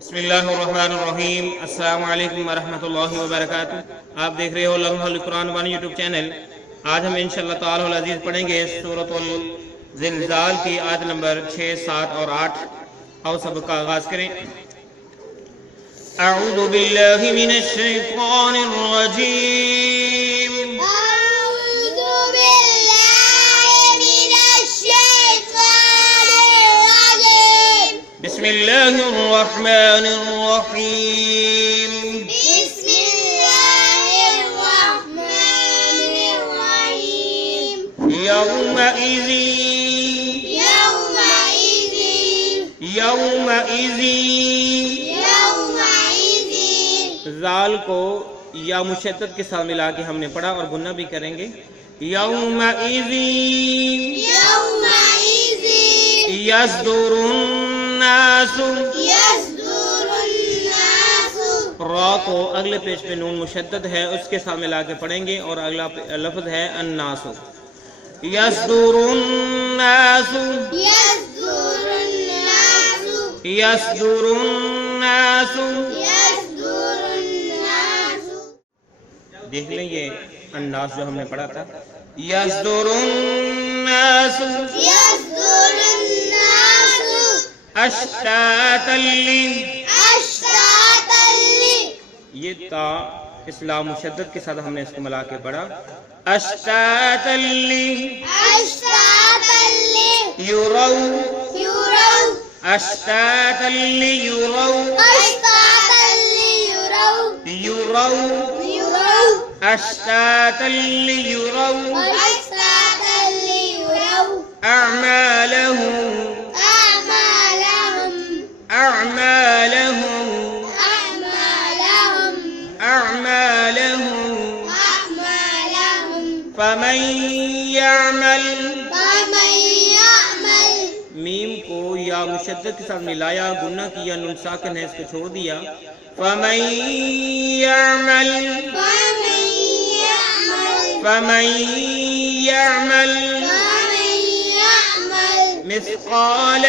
بسم اللہ الرحمن الرحیم۔ السلام علیکم ورحمۃ اللہ وبرکاتہ۔ آپ دیکھ رہے ہو لمحہ القرآن وان یوٹیوب چینل۔ آج ہم انشاءاللہ تعالی العزیز پڑھیں گے سورۃ الزلزال کی آیت نمبر 6، 7 اور 8۔ اور سبق کا آغاز کریں۔ اعوذ باللہ من الشیطان الرجیم۔ أعوذ بالله من الشيطان الرجيم. بسم اللہ الرحمن الرحیم۔ بسم الله الرحمن الرحيم. یومئذ يومئذ زال کو یا مشدد کے ساتھ ملا کے ہم نے پڑھا اور گنہ بھی کریں گے۔ یومئذ یصدر الناس۔ را کو اگلے پیش پہ نون مشدد ہے، اس کے ساتھ ملا کے پڑھیں گے اور اگلا لفظ ہے الناس۔ یصدر الناس یصدر الناس۔ دیکھ لیں یہ الناس جو ہم نے پڑھا تھا۔ یصدر الناس اشتاتا یہ تا اسلام مشدد کے ساتھ ہم نے اس کو ملا کے پڑھا۔ اشتاتا یرو اشتاتا یرو یرو اشتاتا یرو اعمالهم فمن يعمل میم کو یا مشدد کے ساتھ ملایا، گنہ کیا، نون ساکن ہے، اس کو چھوڑ دیا۔ فمن يعمل مثقال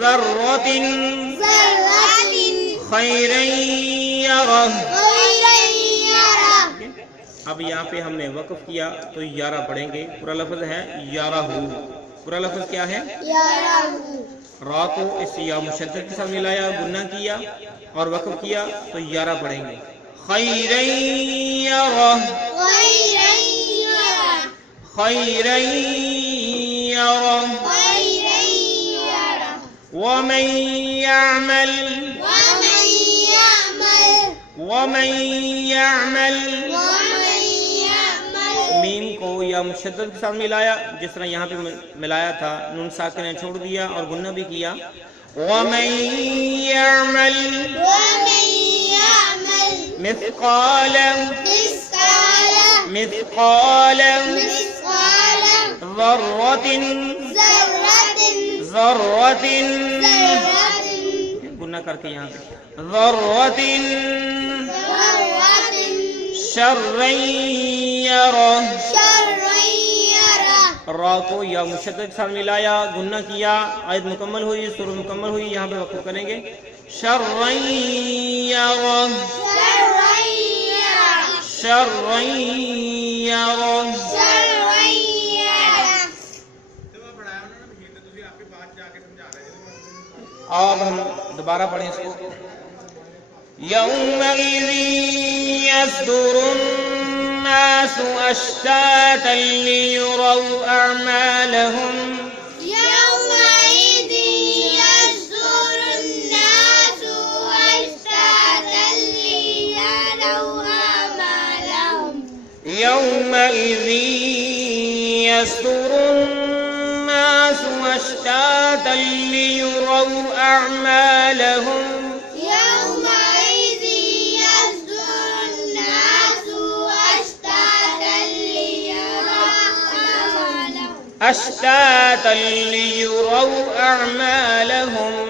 ذرة خيرا يره۔ اب یہاں پہ ہم نے وقف کیا تو یارہ پڑھیں گے، پورا لفظ ہے یارہ۔ پورا لفظ کیا ہے؟ را کو اس یا مشدد کے ساتھ ملایا، گنہ کیا اور وقف کیا تو یارہ پڑھیں گے۔ خیرا یرہ خیرا یرہ ومن يعمل میم کو یا مشدد کے ساتھ ملایا، جس طرح یہاں پہ ملایا تھا، نون ساکن نے چھوڑ دیا اور گنہ بھی کیا۔ ومن يعمل مثقال ذرة گنہ کر کے یہاں پہ ذرة شرا یرہ را کو یا مشدد کے ساتھ ملایا، گنہ کیا، آیت مکمل ہوئی، سورہ مکمل ہوئی، یہاں پہ وقف کریں گے۔ شرا یرہ شرا یرہ۔ اب ہم دوبارہ پڑھیں اس کو۔ یومئذ یصدر الناس اشتاتا لیروا اعمالهم يومئذ يصدر الناس أشتاتا ليروا أعمالهم يومئذ يصدر الناس اشتاتا ليروا اعمالهم اشتاتا ليروا أعمالهم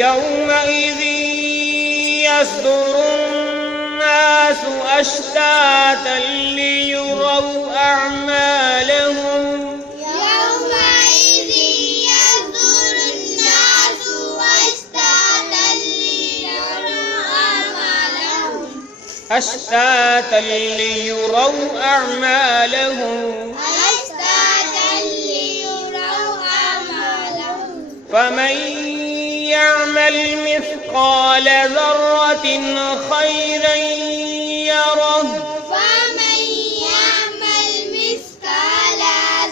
يومئذ يصدر الناس أشتاتا ليروا أعمالهم يومئذ يصدر الناس أشتاتا ليروا أعمالهم أشتاتا ليروا أعمالهم أشتاتا ليروا أعمالهم فمن يعمل مثقال ذرة خيرا يره فمن يعمل مثقال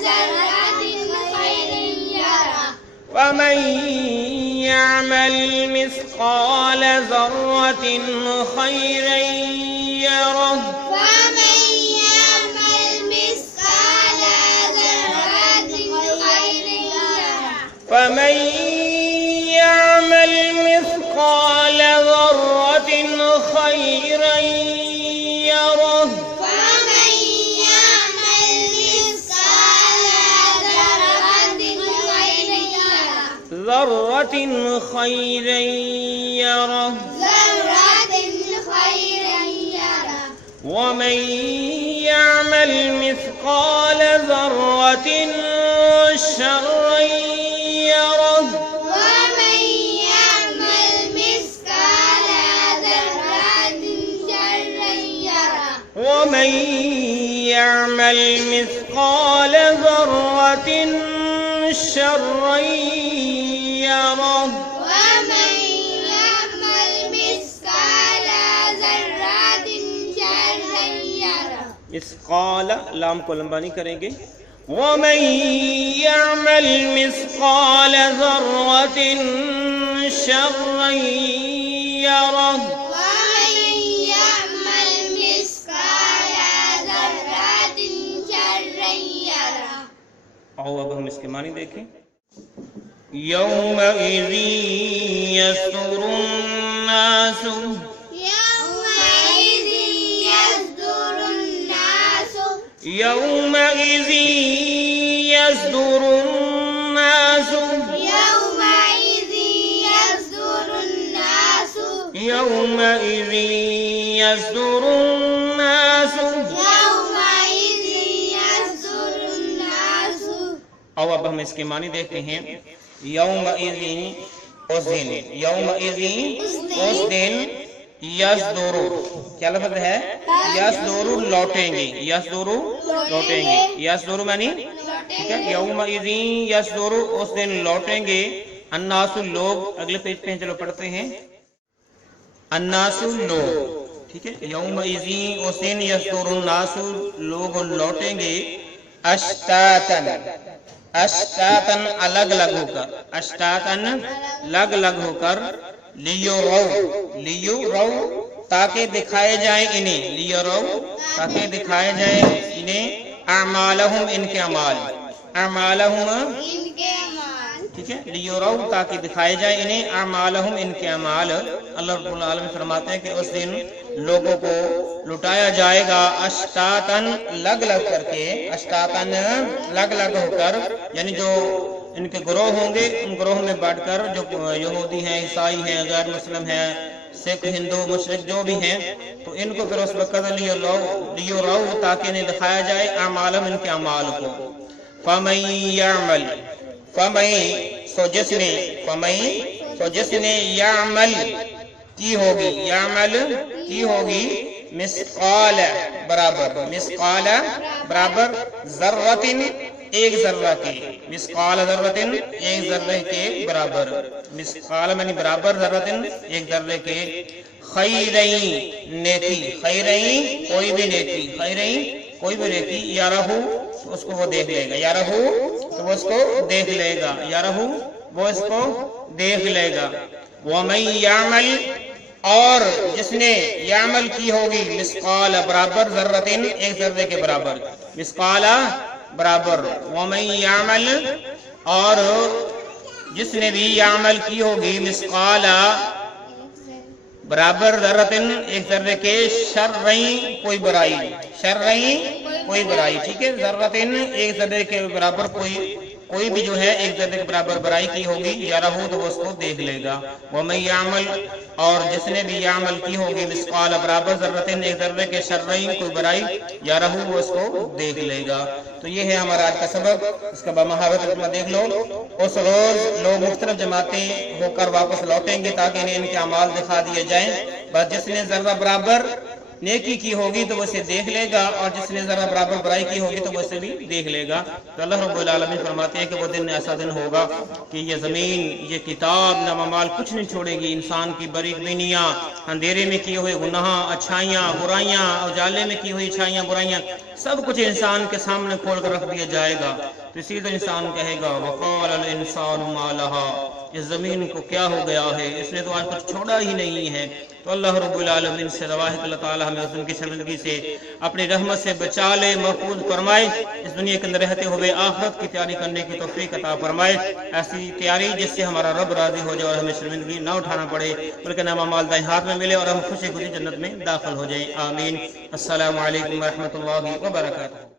ذرة خيرا يره ومن يعمل مثقال ذرة خيرا يره ومن يعمل مثقال ذرة خيرا يره فمن يعمل مثقال ذرة خيرا يره ومن يعمل مثقال ذرة خيرا يره ذرة خيرا يره ومن يعمل مثقال ذرة شرا يره ومن يعمل مثقال ذرة شرا يره ومن يعمل مثقال ذرة شرا يره ومن يعمل مثقال ذرة شرا يره مثقال لام کو لمبا نہیں کریں گے ومن يعمل مثقال ذرة شرا يره ومن يعمل مثقال ذرة شرا يره آؤ اب ہم اس کے معنی دیکھیں يومئذ يصدر الناس يومئذ يصدر الناس يومئذ يصدر الناس يومئذ يصدر الناس يومئذ يصدر الناس يومئذ يصدر الناس اور اب ہم اس کے معنی دیکھتے ہیں یومئذ اس دن یومئذ اس دن یصدر کیا لفظ ہے یصدر لوٹیں گے یصدر لوٹیں گے یصدر معنی ٹھیک ہے یومئذ یصدر اس دن لوٹیں گے الناس لوگ اگلے پیج پہ چلو پڑھتے ہیں الناس لوگ ٹھیک ہے یومئذ اس دن یصدر الناس لوگ لوٹیں گے اشتاتن اشتاتن الگ الگ ہو کر اشتاتن الگ الگ ہو کر لیورو تاکہ دکھائے جائیں انہیں لیورو تاکہ دکھائے جائیں انہیں اعمالہم ان کے اعمال اعمالہم ان کے اعمال ٹھیک ہے لیورو تاکہ دکھائے جائیں انہیں اعمالہم ان کے اعمال اللہ رب العالمین فرماتے ہیں کہ اس دن لوگوں کو لٹایا جائے گا اشتاتن لگ لگ کر کے اشتاتن لگ لگ ہو کر یعنی جو ان کے گروہ ہوں گے ان گروہ میں بانٹ کر جو یہودی ہیں عیسائی ہیں غیر مسلم ہیں سکھ ہندو مشرک جو بھی ہیں تو ان کو پھر اس وقت لیورو تاکہ انہیں دکھایا جائے اعمالہم ان کے اعمال کو فمن یعمل فمن سو جس نے یعمل کی ہوگی یعمل کی ہوگی مثقال برابر ذرۃ ایک ذرہ کے مثقال ذرۃ ایک ذرے کے برابر مثقال معنی برابر ذرۃ ایک ذرے کے خیرین نیکی خیرین کوئی بھی نیکی خیرین کوئی بھی نیکی یارہ تو اس کو وہ دیکھ لے گا یارہ تو وہ اس کو دیکھ لے گا یارہ وہ اس کو دیکھ لے گا ومن یعمل اور جس نے یعمل کی ہوگی مثقال برابر ذرۃ ایک ذرے کے برابر مثقال برابر ومن یعمل اور جس نے بھی یعمل کی ہوگی مثقال برابر ذرۃ ایک ذرے کے شرعی کوئی برائی شرعی کوئی برائی ٹھیک ہے ذرۃ ایک ذرے کے برابر کوئی کوئی بھی جو ہے ایک ذرے کے برابر برائی کی ہوگی یرہو تو وہ اس کو دیکھ لے گا، وَمَن یعمل اور جس نے بھی یعمل کی ہوگی مثقال برابر ذرتین ایک ذرے کے شرعین کوئی برائی یرہو وہ اس کو دیکھ لے گا۔ تو یہ ہے ہمارا آج کا سبق، اس کا بمہارت ترجمہ دیکھ لو۔ اس روز لوگ مختلف جماعتیں ہو کر واپس لوٹیں گے تاکہ انہیں ان کے اعمال دکھا دیے جائیں، بس جس نے ذرہ برابر نیکی کی ہوگی تو وہ اسے دیکھ لے گا اور جس نے ذرا برابر برائی کی ہوگی تو وہ اسے بھی دیکھ لے گا۔ تو اللہ رب العالمین فرماتے ہیں کہ وہ دن ایسا دن ہوگا کہ یہ زمین، یہ کتاب، نام اعمال کچھ نہیں چھوڑے گی، انسان کی باریک بینیاں، اندھیرے میں کیے ہوئے گناہ، اچھائیاں برائیاں، اجالے میں کی ہوئی اچھائیاں برائیاں، سب کچھ انسان کے سامنے کھول کر رکھ دیا جائے گا۔ تو اسی طرح انسان کہے گا وقال الانسان ما لها، اس زمین کو کیا ہو گیا ہے، اس نے تو آج کچھ چھوڑا ہی نہیں ہے۔ تو اللہ رب العالمین سے دعا ہے کہ اللہ تعالی ہمیں اس دن کی شرمندگی سے اپنی رحمت سے بچا لے، محفوظ فرمائے، اس دنیا کے اندر رہتے ہوئے آخرت کی تیاری کرنے کی توفیق عطا فرمائے، ایسی تیاری جس سے ہمارا رب راضی ہو جائے اور ہمیں شرمندگی نہ اٹھانا پڑے بلکہ نام اعمال دائیں ہاتھ میں ملے اور ہم خوشی خوشی جنت میں داخل ہو جائیں، آمین۔ السلام علیکم ورحمۃ اللہ وبرکاتہ۔